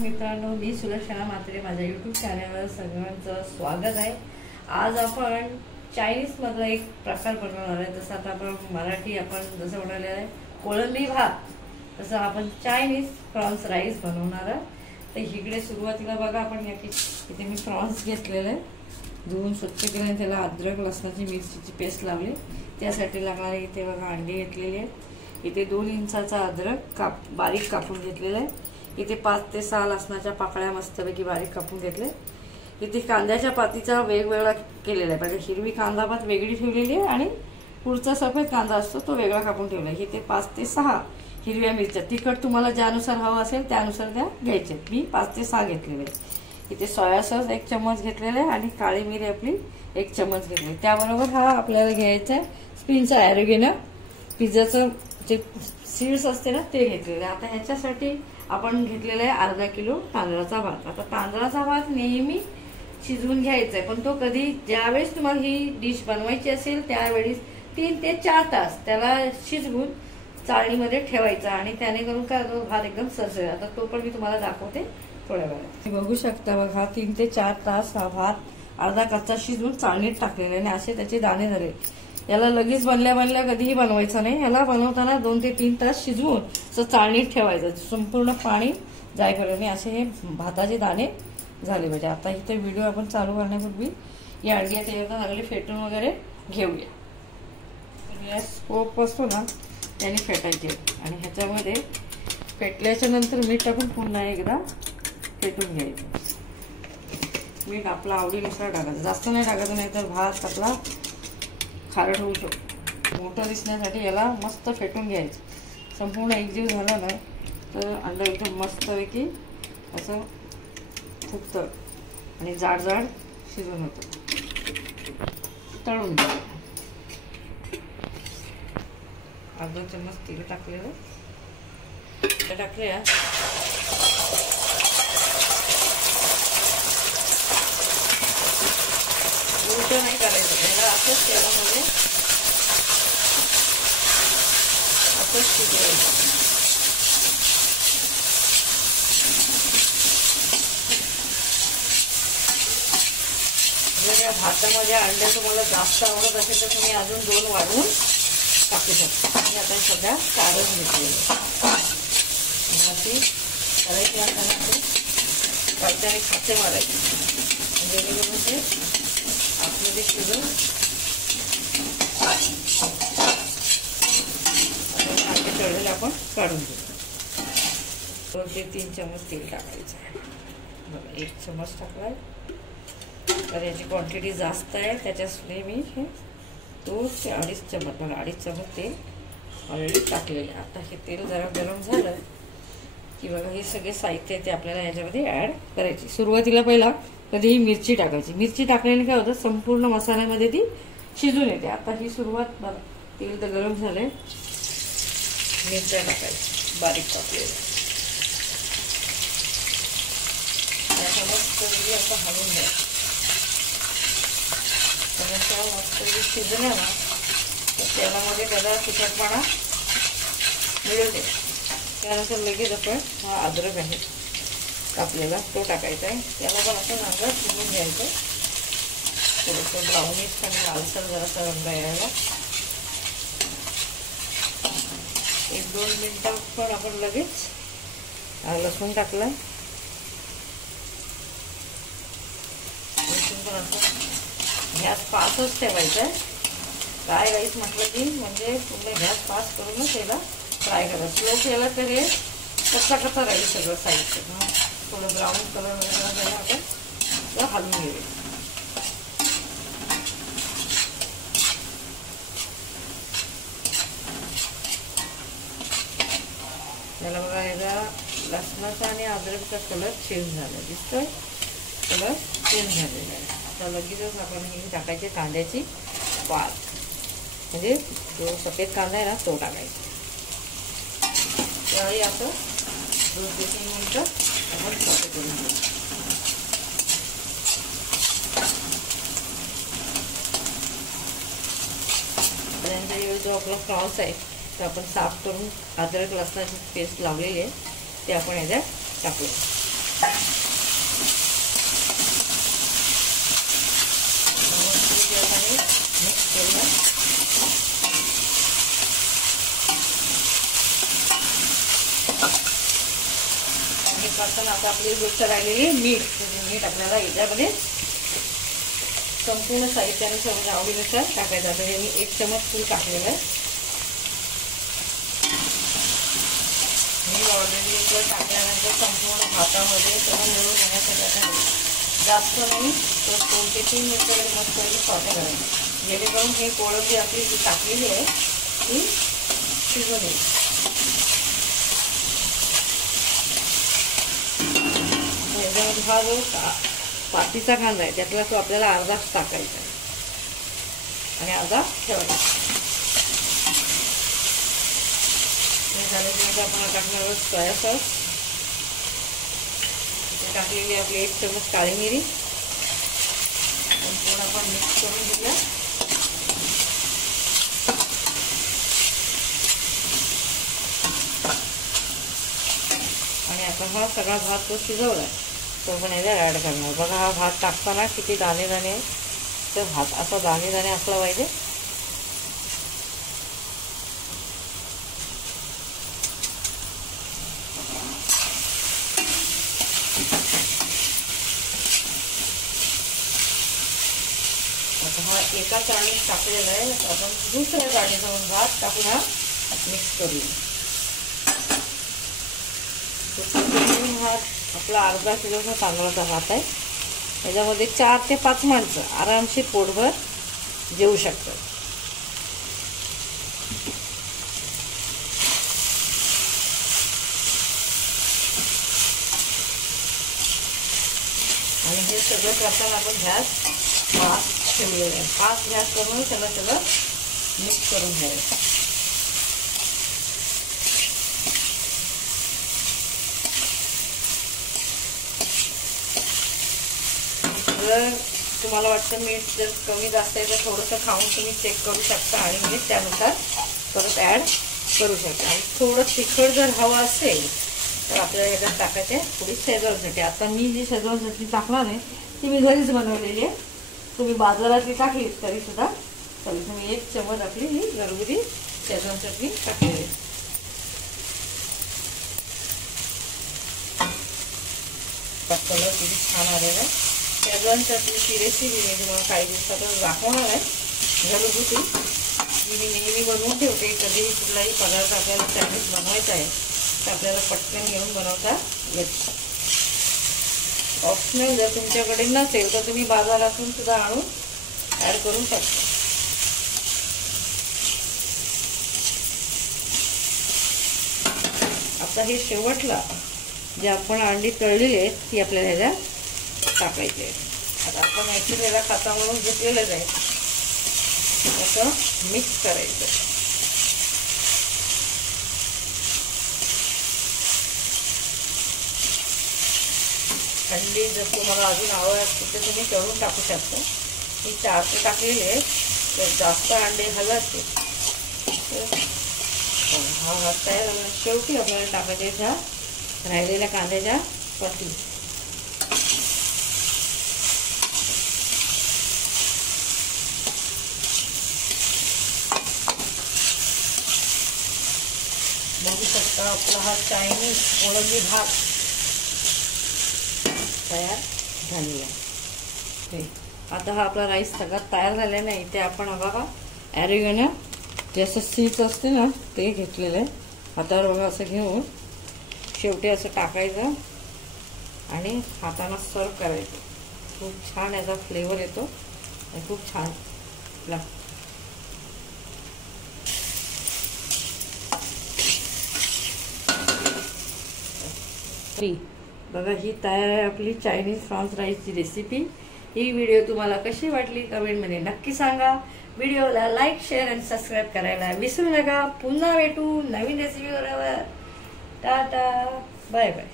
मित्रांनो, मी सुलक्षणा म्हात्रे, माझ्या यूट्यूब चॅनलवर सगळ्यांचं स्वागत आहे। आज आपण चायनीज मधला एक प्रकार बनवणार आहे। जसं आता आपण मराठी आपण जसं बनवलेलं आहे कोळंबी भात, तसं आपण चायनीज प्रॉन्स राईस बनवणार आहे। तर इकडे सुरुवातीला बघा, आपण इथे मी प्रॉन्स घेतलेले आहे, धुवून स्वच्छ केले, त्याला अद्रक लसणाची मिरचीची पेस्ट लावली। त्यासाठी लागणारे इथे बघा अंडी घेतलेली आहे, इथे 2 इंचाचा अद्रक बारीक कापून घेतलेला आहे, इथे 5 ते 6 लसणाच्या पाकळ्या मस्तपैकी बारीक कापून घेतले। इथे कांद्याच्या पातीचा वेगवेगळा केलेला आहे, म्हणजे हिरवी कांदा पात वेगळी ठेवलेली आहे आणि पुढचा सफेद कांदा असतो तो वेगळा कापून ठेवला आहे। इथे 5 ते 6 हिरव्या मिरच्या, तिखट तुम्हाला ज्यानुसार हवं असेल त्यानुसार त्या घ्यायचे, मी 5 ते 6 घेतलेले आहे। इथे सोया सॉस 1 चम्मच घेतलेला आहे आणि काळी मिरी आपली 1 चम्मच घेतली। त्याबरोबर हा आपल्याला घ्यायचा आहे स्प्रिंगचा ऑरिगॅनो, पिझ्झाचं जे सीड्स असते ना ते घेतलेले। आता ह्याच्यासाठी आपण घेतलेला आहे अर्धा किलो तांदळाचा भात। आता तांदळाचा भात नेहमी शिजवून घ्यायचा आहे, पण तो कधी ज्यावेळेस तुम्हाला ही डिश बनवायची असेल त्यावेळेस 3 ते 4 तास त्याला शिजवून चाळणीमध्ये ठेवायचा आणि त्याने करून काय तो भात एकदम सरसरीत। आता तो पण मी तुम्हाला दाखवते थोड्या वेळात। बघू शकता बघा, 3 ते 4 तास हा भात अर्धा कच्चा शिजवून चाळणीत टाकलेला आणि असे त्याचे दाणे झाले। याला लगेच बनल्या कधीही बनवायचं नाही, याला बनवताना 2 ते 3 तास शिजवून चाळणीत ठेवायचं, संपूर्ण पाणी जाईपर्यंत असे हे भाताचे दाणे झाले पाहिजे। आता इथे व्हिडिओ आपण चालू करण्यापूर्वी या अंडी आता चांगली फेटून वगैरे घेऊया। गॅस स्कोप असतो ना त्याने फेटायचे आणि ह्याच्यामध्ये फेटल्याच्या नंतर मीठ टाकून पुन्हा एकदा फेटून घ्यायचं। मीठ आपला आवडीनुसार टाकायचं, जास्त नाही टाकायचं, नाही तर भात आपला खारट होऊ शकतो। मोठं दिसण्यासाठी याला मस्त फेटून घ्यायचं। संपूर्ण एकजीव झाला ना तर अंडा एकदम मस्तपैकी असं फुगतं आणि जाड जाड शिजून होतं। तळून घ्या। अर्धा चम्मच तेल टाकलेलं टाकूया। उलट नाही करायचं, त्याला असंच तेलामध्ये असंच शिजवायचं। जर या भातामध्ये अंडे तुम्हाला जास्त आवडत असेल तर तुम्ही अजून 2 वाढवून टाकू शकता। आणि आता सध्या चारच घेतलेले अशी करायची असताना काहीतरी खाते मारायचे, जेणेकरून ते आतमध्ये शिजून अंडे तळलेले आपण काढून घेऊ। 2 ते 3 चम्मच तेल टाकायचं आहे, बघा 1 चम्मच टाकलाय, तर याची क्वांटिटी जास्त आहे त्याच्यासाठी मी हे 2 ते 2.5 चम्मच, बघा 2.5 चम्मच तेल ऑलरेडी टाकलेले। आता हे तेल जरा गरम झालं की बघा हे सगळे साहित्य ते आपल्याला याच्यामध्ये ऍड करायचे। सुरुवातीला पहिला कधीही मिरची टाकायची, मिरची टाकल्याने काय होतं संपूर्ण मसाल्यामध्ये ती शिजून येते। आता ही सुरुवात बघा, तेल तर गरम झालंय, मिरच्या टाकायची बारीक कापलेल्या, त्याचा मस्त असं हलवून द्यायचं। त्यानंतर मस्त शिजलं ना तर तेलामध्ये त्याला तिखटपणा मिळते। त्यानंतर लगेच आपण हा अद्रक आहे कापलेला तो टाकायचा आहे, त्याला पण असं चांगलं शिजवून घ्यायचं, थोडंसं ब्राउनिश आणि लालसर जरासा रंग यायला। 1-2 मिनिटात पण आपण लगेच लसूण टाकला, लसूण पण असं गॅस फास्टच ठेवायचा आहे। फ्राय राईस म्हटलं की म्हणजे पूर्ण गॅस फास्ट करूनच याला फ्राय करा, स्लो केला तर हे कच्चा राहील सगळं साहित्य। थोडं ब्राऊन कलर वगैरे आपण हलवून घेऊया। त्याला बघा याचा लसणाचा आणि अद्रकचा कलर चेंज झाला, दिसतोय कलर चेंज झालेला आहे। आता लगेचच आपण ही टाकायची कांद्याची पात, म्हणजे जो सफेद कांदा आहे ना तो टाकायचा। त्यावेळी असं 2 ते 3 मिनिटं आपण फ्राय करून घेऊ। त्यानंतर जो आपला फ्रॉन्स आहे तो आपण साफ करून अद्रक लसणाची पेस्ट लावलेली आहे ते आपण याच्यात टाकूया। मिक्स करूया. आणि पासून आता आपली गोष्ट राहिलेली मीठ आपल्याला याच्यामध्ये संपूर्ण साहित्यानुसार म्हणजे आवडीनुसार टाकायचं. आता हे मी 1 चमच फूल टाकलेलं आहे. मी ऑलरेडी इकडं टाकल्यानंतर संपूर्ण भातामध्ये सगळं मिळून येण्यासाठी आता जास्त नाही तर 2 ते 3 मिनिटं मस्त सॉटे करायचं, जेणेकरून हे कोळंबी आपली जी टाकलेली आहे ती शिजून येईल. याच्यामध्ये हा जो पातीचा कांदा आहे त्यातला तो आपल्याला अर्धाच टाकायचा आहे आणि अर्धा ठेवायचा. हे झाल्यानंतर आपण टाकणार आहोत सोया सॉस. टाकलेली आपली 1 चमच काळी मिरी संपूर्ण आपण मिक्स करून घेऊया. आणि आता हा सगळा भात तो शिजवला तो पण याच्यात ॲड करणार. बघा हा भात टाकताना किती दाणे दाणे, तर भात असा दाणे दाणे असला पाहिजे. आता हा एका चाळणीत टाकलेला आहे. आपण दुसऱ्या चाळणीत जाऊन भात टाकून हा मिक्स करूया. हा आपला अर्धा किलोचा तांदळाचा भात आहे. याच्यामध्ये 4 ते 5 माणसं आरामशीर पोटभर जेवू शकतात. आणि हे सगळं करताना आपण गॅस फास्ट ठेवलेलं आहे. फास्ट गॅस करून सगळं मिक्स करून घ्यायचं. जर तुम्हाला वाटतं मीठ जर कमी जास्त आहे तर थोडंसं खाऊन तुम्ही चेक करू शकता आणि मीठ त्यानुसार परत ॲड करू शकता. आणि थोडं तिखट जर हवं असेल तर आपल्याला याच्यात टाकायचे थोडी शेजवान चटणी. आता मी जी शेजवान चटणी टाकणार आहे ती मी घरीच बनवलेली आहे. तुम्ही बाजारातली टाकली तरीसुद्धा चालेल. तुम्ही 1 चमच आपली ही घरगुती शेजवान चटणी टाकलेली आहे. कलर किती छान आलेला आहे. शेजवान चटणीची रेसिपी मी तुम्हाला काही दिवसातच दाखवणार आहे घरगुती. जी मी नेहमी बनवून ठेवते. कधीही कुठलाही पदार्थ आपल्याला चायनीज बनवायचा आहे तर आपल्याला पटकन घेऊन बनवता येतं. ऑप्शनल जर तुमच्याकडे नसेल तर तुम्ही बाजारातून सुद्धा आणून ॲड करू शकता. आता हे शेवटला जे आपण अंडी तळलेली आहेत ती आपल्याला ह्याच्यात टाकायची आहे. आता आपण ॲक्च्युली याला खाता म्हणून घेतलेलंच आहे. असं मिक्स करायचं. अंडी जर तुम्हाला अजून आवड असतील तर तुम्ही तळून टाकू शकता. मी 4 टाकलेले आहेत तर जास्त अंडे हवे असतील हा भात तयार झाला. शेवटी आपल्याला टाकायचे ह्या राहिलेल्या कांद्याच्या पाती. बघू शकता आपला हा चायनीज कोळंबी भात तयार झालेला आहे. आता हा आपला राईस सगळा तयार झालेला आहे. इथे आपण बघा ॲरिगॅनो जे असं सीड्स असते ना ते घेतलेलं आहे. हातावर बघा असं घेऊन शेवटी असं टाकायचं आणि हाताने सर्व करायचं. खूप छान याचा फ्लेवर येतो आणि खूप छान लागतं. बघा ही तयार आहे आपली चायनीज प्रॉन्स राईसची रेसिपी. ही व्हिडिओ तुम्हाला कशी वाटली कमेंटमध्ये नक्की सांगा. व्हिडिओला लाईक शेअर आणि सबस्क्राईब करायला विसरू नका. पुन्हा भेटू नवीन रेसिपी बरोबर. Tata bye bye.